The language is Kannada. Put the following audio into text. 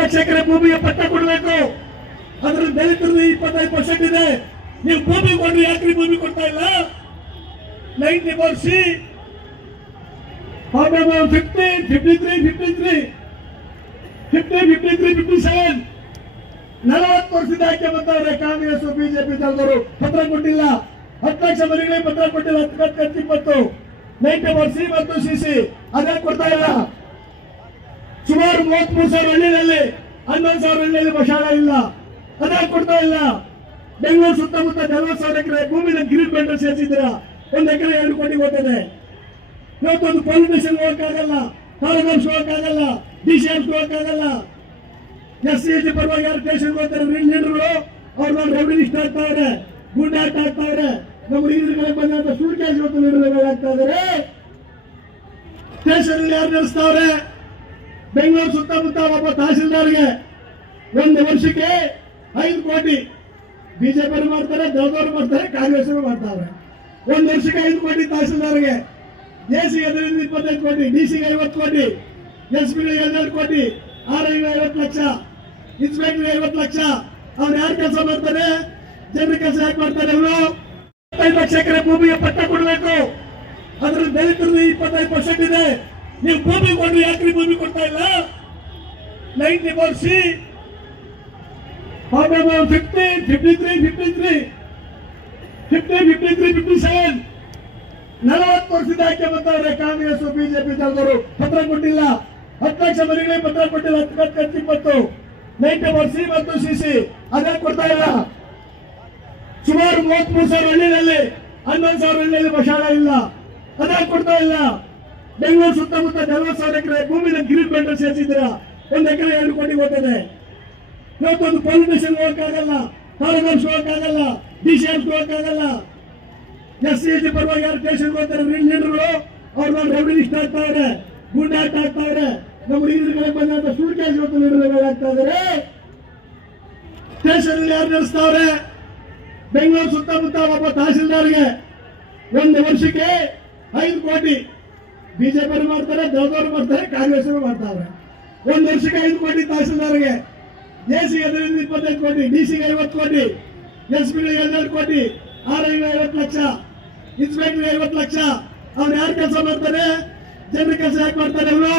ಲಕ್ಷ ಎಕರೆ ಭೂಮಿಗೆ ಪಟ್ಟ ಕೊಡಬೇಕು. ಅದ್ರ ದಲಿತರದ್ದು 25% ಇದೆ. ನೀವು ಭೂಮಿ ಕೊಡ್ರಿ, ಯಾಕ್ರಿ ಭೂಮಿ ಕೊಡ್ತಾ ಇಲ್ಲ? 94C 50, 53, 53, 50, 53, 57 40 ವರ್ಷದ ಆಯ್ಕೆ ಬಂದವ್ರೆ. ಕಾಂಗ್ರೆಸ್ ಬಿಜೆಪಿ ದಳದವರು ಪತ್ರ ಕೊಟ್ಟಿಲ್ಲ. 10 ಲಕ್ಷ ಮನೆಗಳಿಗೆ ಪತ್ರ ಕೊಟ್ಟಿಲ್ಲ. 10, 94C ಮತ್ತು ಸಿಸಿ ಅದೇ ಕೊಡ್ತಾ ಇಲ್ಲ. ಸುಮಾರು 33,000 ಹಳ್ಳಿಯಲ್ಲಿ 11,000 ಹಳ್ಳಿಯಲ್ಲಿ ಮಶಾಲ ಇಲ್ಲ, ಅದೇ ಕೊಡ್ತಾ ಇಲ್ಲ. ಬೆಂಗಳೂರು ಸುತ್ತಮುತ್ತ 40,000 ಎಕರೆ ಭೂಮಿನ ಗ್ರೀನ್ ಬೆಲ್ಟ್ ಸೇರಿಸಿದ್ದೀರಾ. 1 ಎಕರೆ 2 ಕೋಟಿ ಹೋಗ್ತದೆ. ಇವತ್ತೊಂದು ಪೊಲೀಸ್ ಸ್ಟೇಷನ್ ಹೋಗಕ್ಕಾಗಲ್ಲ, ಕಾಲೇಜ್ ಹೋಗಕ್ಕಾಗಲ್ಲ, DCM ಹೋಗಕ್ಕಾಗಲ್ಲ. SC ಪರವಾಗಿ ಯಾರು ಸ್ಟೇಷನ್ ಹೋಗ್ತಾರೆ? ಲೀಡರ್ಗಳು ಅವ್ರನ್ನ ರೆವಿನ್ಯೂ ಲಿಸ್ಟ್ ಆಗ್ತಾವ್ರೆ, ಗುಂಡ ಆಗ್ತಾವ್ರೆ. ನಮ್ಮ ಲೀಡರ್ಗಳಿಗೆ ಬಂದಂತ ಸುಳ್ಳು ಕೇಸ್ ಇವತ್ತು ಲೀಡರ್ಗಳು ಆಗ್ತಾ ಇದಾರೆ. ಸ್ಟೇಷನ್ ಯಾರು ನಡೆಸ್ತಾವ್ರೆ? ಬೆಂಗಳೂರು ಸುತ್ತಮುತ್ತ ಒಬ್ಬ ತಹಸೀಲ್ದಾರ್ಗೆ 1 ವರ್ಷಕ್ಕೆ 5 ಕೋಟಿ ಬಿಜೆಪಿ ಮಾಡ್ತಾರೆ, ದಳದವರು ಮಾಡ್ತಾರೆ, ಕಾಂಗ್ರೆಸ್ ಮಾಡ್ತಾರೆ. 1 ವರ್ಷಕ್ಕೆ 5 ಕೋಟಿ ತಹಸೀಲ್ದಾರ್ಗೆ, ಎಸಿಗೆ 25 ಕೋಟಿ, ಡಿಸಿಗೆ 50 ಕೋಟಿ, ಎಸ್ಪಿಗೆ 12 ಕೋಟಿ, RIಗೆ 50 ಲಕ್ಷ, ಇನ್ಸ್ಪೆಕ್ಟರ್ಗೆ 50 ಲಕ್ಷ. ಅವ್ರು ಯಾರು ಕೆಲಸ ಮಾಡ್ತಾರೆ? ಜನರ ಕೆಲಸ ಯಾಕೆ ಮಾಡ್ತಾರೆ? ಅವರು 25 ಲಕ್ಷ ಎಕರೆ ಭೂಮಿಗೆ ಪಟ್ಟ ಕೊಡಬೇಕು. ಅದ್ರ ದಲಿತರದ್ದು 25% ಇದೆ. ನೀವು ಭೂಮಿ ಕೊಡ್ರಿ, ಯಾಕ್ರಿ ಭೂಮಿ ಕೊಡ್ತಾ ಇಲ್ಲ? 94C 50, 53, 53, 50, 53, 57 40 ವರ್ಷದ ಆಯ್ಕೆ ಬಂದವ್ರೆ. ಕಾಂಗ್ರೆಸ್ ಬಿಜೆಪಿ ದಳದವರು ಪತ್ರ ಕೊಟ್ಟಿಲ್ಲ. 10 ಲಕ್ಷ ಮನೆಗಳಿಗೆ ಪತ್ರ ಕೊಟ್ಟಿಲ್ಲ. 10, 20, 94C ಮತ್ತು ಸಿಸಿ ಅದೇ ಕೊಡ್ತಾ ಇಲ್ಲ. ಸುಮಾರು 33,000 ಹಳ್ಳಿಯಲ್ಲಿ 11,000 ಹಳ್ಳಿಯಲ್ಲಿ ಮಶಾಲ ಇಲ್ಲ, ಅದೇ ಕೊಡ್ತಾ ಇಲ್ಲ. ಬೆಂಗಳೂರು ಸುತ್ತಮುತ್ತ 40,000 ಎಕರೆ ಭೂಮಿನ ಗ್ರೀನ್ ಬೆಲ್ಟ್ ಸೇರಿಸಿದ್ದೀರಾ. 1 ಎಕರೆ 2 ಕೋಟಿ ಹೋಗ್ತದೆ. ಇವತ್ತೊಂದು ಪೊಲೀಸ್ ಸ್ಟೇಷನ್ ಹೋಗಕ್ಕಾಗಲ್ಲ, ಕಾಲೇಜ್ ಹೋಗಕ್ಕಾಗಲ್ಲ, DCM ಹೋಗಕ್ಕಾಗಲ್ಲ. SC ಪರವಾಗಿ ಯಾರು ಸ್ಟೇಷನ್ ಹೋಗ್ತಾರೆ? ಲೀಡರ್ಗಳು ಅವ್ರನ್ನ ರೆವಿನ್ಯೂ ಲಿಸ್ಟ್ ಆಗ್ತಾವ್ರೆ, ಗುಂಡ ಆಗ್ತಾವ್ರೆ. ನಮ್ಮ ಲೀಡರ್ಗಳಿಗೆ ಬಂದಂತ ಸುಳ್ಳು ಕೇಸ್ ಇವತ್ತು ಲೀಡರ್ಗಳು ಆಗ್ತಾ ಇದಾರೆ. ಸ್ಟೇಷನ್ ಯಾರು ನಡೆಸ್ತಾವ್ರೆ? ಬೆಂಗಳೂರು ಸುತ್ತಮುತ್ತ ಒಬ್ಬ ತಹಸೀಲ್ದಾರ್ಗೆ 1 ವರ್ಷಕ್ಕೆ 5 ಕೋಟಿ ಬಿಜೆಪಿ ಮಾಡ್ತಾರೆ, ದಳದವರು ಮಾಡ್ತಾರೆ, ಕಾಂಗ್ರೆಸ್ ಮಾಡ್ತಾರೆ. 1 ವರ್ಷಕ್ಕೆ 5 ಕೋಟಿ ತಹಸೀಲ್ದಾರ್ಗೆ, ಎಸಿಗೆ 25 ಕೋಟಿ, ಡಿಸಿಗೆ 50 ಕೋಟಿ, ಎಸ್ಪಿಗೆ 12 ಕೋಟಿ, RIಗೆ 50 ಲಕ್ಷ, ಇನ್ಸ್ಪೆಕ್ಟರ್ಗೆ 50 ಲಕ್ಷ. ಅವ್ರು ಯಾರು ಕೆಲಸ ಮಾಡ್ತಾರೆ? ಜನರ ಕೆಲಸ ಯಾಕೆ ಮಾಡ್ತಾರೆ? ಅವರು